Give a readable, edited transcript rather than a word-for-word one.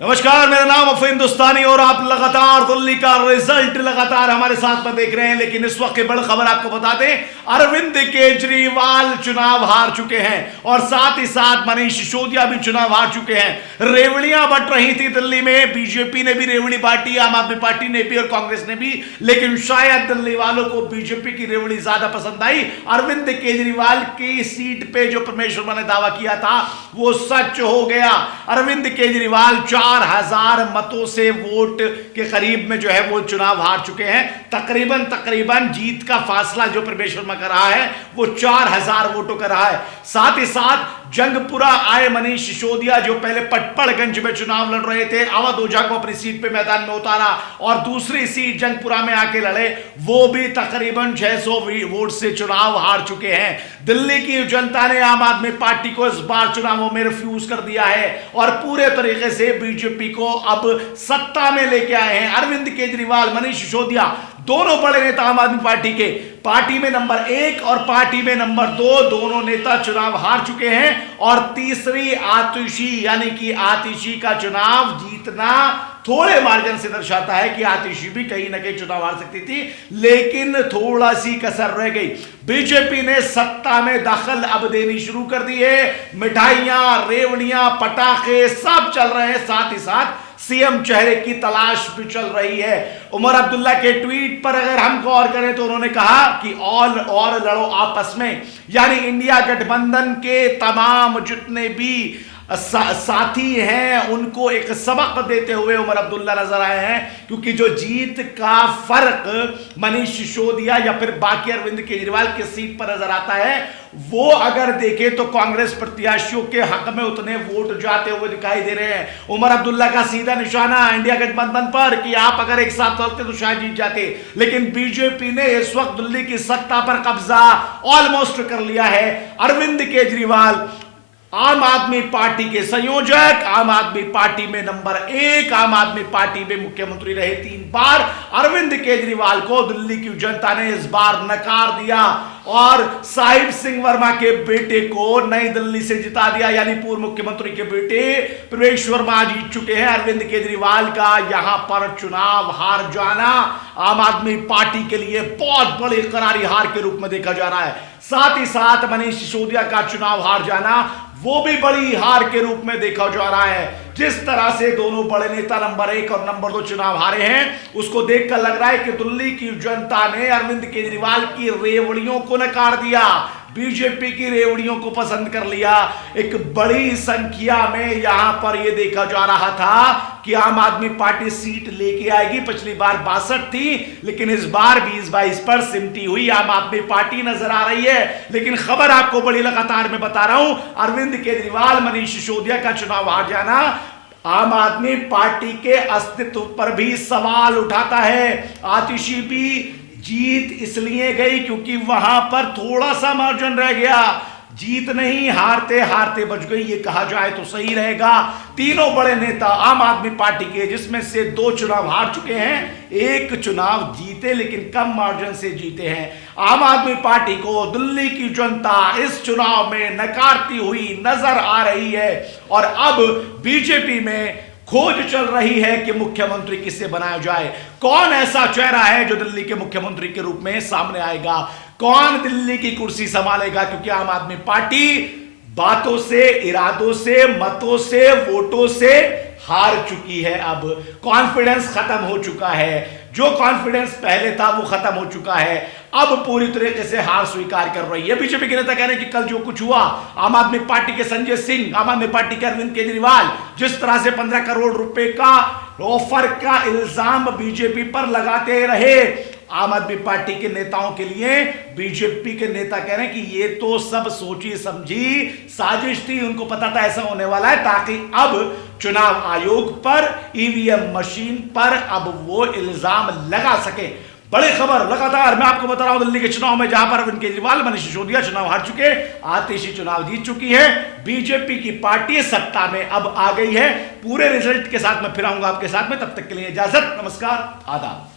नमस्कार, मेरा नाम अफ हिंदुस्तानी और आप लगातार दिल्ली का रिजल्ट लगातार हमारे साथ में देख रहे हैं। लेकिन इस वक्त की बड़ी खबर आपको बता दें, अरविंद केजरीवाल चुनाव हार चुके हैं और साथ ही साथ मनीष सिसोदिया भी चुनाव हार चुके हैं। रेवड़ियां बट रही थी दिल्ली में, बीजेपी ने भी रेवड़ी बांटी, आम आदमी पार्टी ने भी और कांग्रेस ने भी, लेकिन शायद दिल्ली वालों को बीजेपी की रेवड़ी ज्यादा पसंद आई। अरविंद केजरीवाल की सीट पे जो परमेश्वर ने दावा किया था वो सच हो गया। अरविंद केजरीवाल 4,000 मतों से वोट के करीब में जो है वो चुनाव हार चुके हैं। तकरीबन जीत का फासला जो प्रवेश वर्मा का रहा है वो 4,000 वोटों का रहा है। साथ ही साथ जंगपुरा आए मनीष सिसोदिया जो पहले पटपड़गंज में चुनाव लड़ रहे थे, अवध ओझा को अपनी सीट पे मैदान में उतारा और दूसरी सीट जंगपुरा में आके लड़े, वो भी तकरीबन 600 वोट से चुनाव हार चुके हैं। दिल्ली की जनता ने आम आदमी पार्टी को इस बार चुनावों में रिफ्यूज कर दिया है और पूरे तरीके से बीजेपी को अब सत्ता में लेके आए हैं। अरविंद केजरीवाल, मनीष सिसोदिया दोनों बड़े नेता आम आदमी पार्टी के, पार्टी में नंबर 1 और पार्टी में नंबर 2 दोनों नेता चुनाव हार चुके हैं और तीसरी आतिशी यानी कि आतिशी का चुनाव जीतना थोड़े मार्जिन से दर्शाता है कि आतिशी भी कहीं ना कहीं चुनाव हार सकती थी, लेकिन थोड़ा सी कसर रह गई। बीजेपी ने सत्ता में दखल अब देनी शुरू कर दी है। मिठाइयां, रेवड़ियां, पटाखे सब चल रहे हैं, साथ ही साथ सीएम चेहरे की तलाश भी चल रही है। उमर अब्दुल्ला के ट्वीट पर अगर हम गौर करें तो उन्होंने कहा कि और लड़ो आपस में, यानी इंडिया गठबंधन के तमाम जितने भी साथी हैं उनको एक सबक देते हुए उमर अब्दुल्ला नजर आए हैं, क्योंकि जो जीत का फर्क मनीष सिसोदिया या फिर बाकी अरविंद केजरीवाल की सीट पर नजर आता है, वो अगर देखें तो कांग्रेस प्रत्याशियों के हक में उतने वोट जाते हुए दिखाई दे रहे हैं। उमर अब्दुल्ला का सीधा निशाना इंडिया गठबंधन पर कि आप अगर एक साथ चलते तो शायद जीत जाते, लेकिन बीजेपी ने इस वक्त दिल्ली की सत्ता पर कब्जा ऑलमोस्ट कर लिया है। अरविंद केजरीवाल आम आदमी पार्टी के संयोजक, आम आदमी पार्टी में नंबर 1, आम आदमी पार्टी में मुख्यमंत्री रहे 3 बार। अरविंद केजरीवाल को दिल्ली की जनता ने इस बार नकार दिया और साहिब सिंह वर्मा के बेटे को नई दिल्ली से जिता दिया, यानी पूर्व मुख्यमंत्री के बेटे प्रवेश वर्मा जीत चुके हैं। अरविंद केजरीवाल का यहां पर चुनाव हार जाना आम आदमी पार्टी के लिए बहुत बड़ी करारी हार के रूप में देखा जा रहा है। साथ ही साथ मनीष सिसोदिया का चुनाव हार जाना वो भी बड़ी हार के रूप में देखा जा रहा है। जिस तरह से दोनों बड़े नेता नंबर 1 और नंबर 2 चुनाव हारे हैं, उसको देखकर लग रहा है कि दिल्ली की जनता ने अरविंद केजरीवाल की रेवड़ियों को नकार दिया, बीजेपी की रेवड़ियों को पसंद कर लिया। एक बड़ी संख्या में यहां पर यह देखा जा रहा था कि आम आदमी पार्टी सीट लेके आएगी। पिछली बार 62 थी, लेकिन इस बार 20-22 पर सिमटी हुई आम आदमी पार्टी नजर आ रही है। लेकिन खबर आपको बड़ी लगातार मैं बता रहा हूं, अरविंद केजरीवाल, मनीष सिसोदिया का चुनाव हार जाना आम आदमी पार्टी के अस्तित्व पर भी सवाल उठाता है। आतिशी भी जीत इसलिए गई क्योंकि वहां पर थोड़ा सा मार्जिन रह गया, जीत नहीं हारते हारते बच गई, ये कहा जाए तो सही रहेगा। तीनों बड़े नेता आम आदमी पार्टी के, जिसमें से 2 चुनाव हार चुके हैं, 1 चुनाव जीते लेकिन कम मार्जिन से जीते हैं। आम आदमी पार्टी को दिल्ली की जनता इस चुनाव में नकारती हुई नजर आ रही है और अब बीजेपी में खोज चल रही है कि मुख्यमंत्री किसे बनाया जाए, कौन ऐसा चेहरा है जो दिल्ली के मुख्यमंत्री के रूप में सामने आएगा, कौन दिल्ली की कुर्सी संभालेगा। क्योंकि आम आदमी पार्टी बातों से, इरादों से, मतों से, वोटों से हार चुकी है। अब कॉन्फिडेंस खत्म हो चुका है, जो कॉन्फिडेंस पहले था वो खत्म हो चुका है। अब पूरी तरीके से हार स्वीकार कर रही है। बीजेपी के नेता कह रहे हैं कि कल जो कुछ हुआ, आम आदमी पार्टी के संजय सिंह, आम आदमी पार्टी के अरविंद केजरीवाल जिस तरह से 15 करोड़ रुपए का ऑफर का इल्जाम बीजेपी पर लगाते रहे, आम आदमी पार्टी के नेताओं के लिए बीजेपी के नेता कह रहे हैं कि ये तो सब सोची समझी साजिश थी, उनको पता था ऐसा होने वाला है, ताकि अब चुनाव आयोग पर, ईवीएम मशीन पर अब वो इल्जाम लगा सके। बड़ी खबर लगातार मैं आपको बता रहा हूं दिल्ली के चुनाव में, जहां पर अरविंद केजरीवाल, मनीष सिसोदिया चुनाव हार चुके, आतिशी चुनाव जीत चुकी है। बीजेपी की पार्टी सत्ता में अब आ गई है। पूरे रिजल्ट के साथ मैं फिर आऊंगा आपके साथ में, तब तक के लिए इजाजत, नमस्कार, आदाब।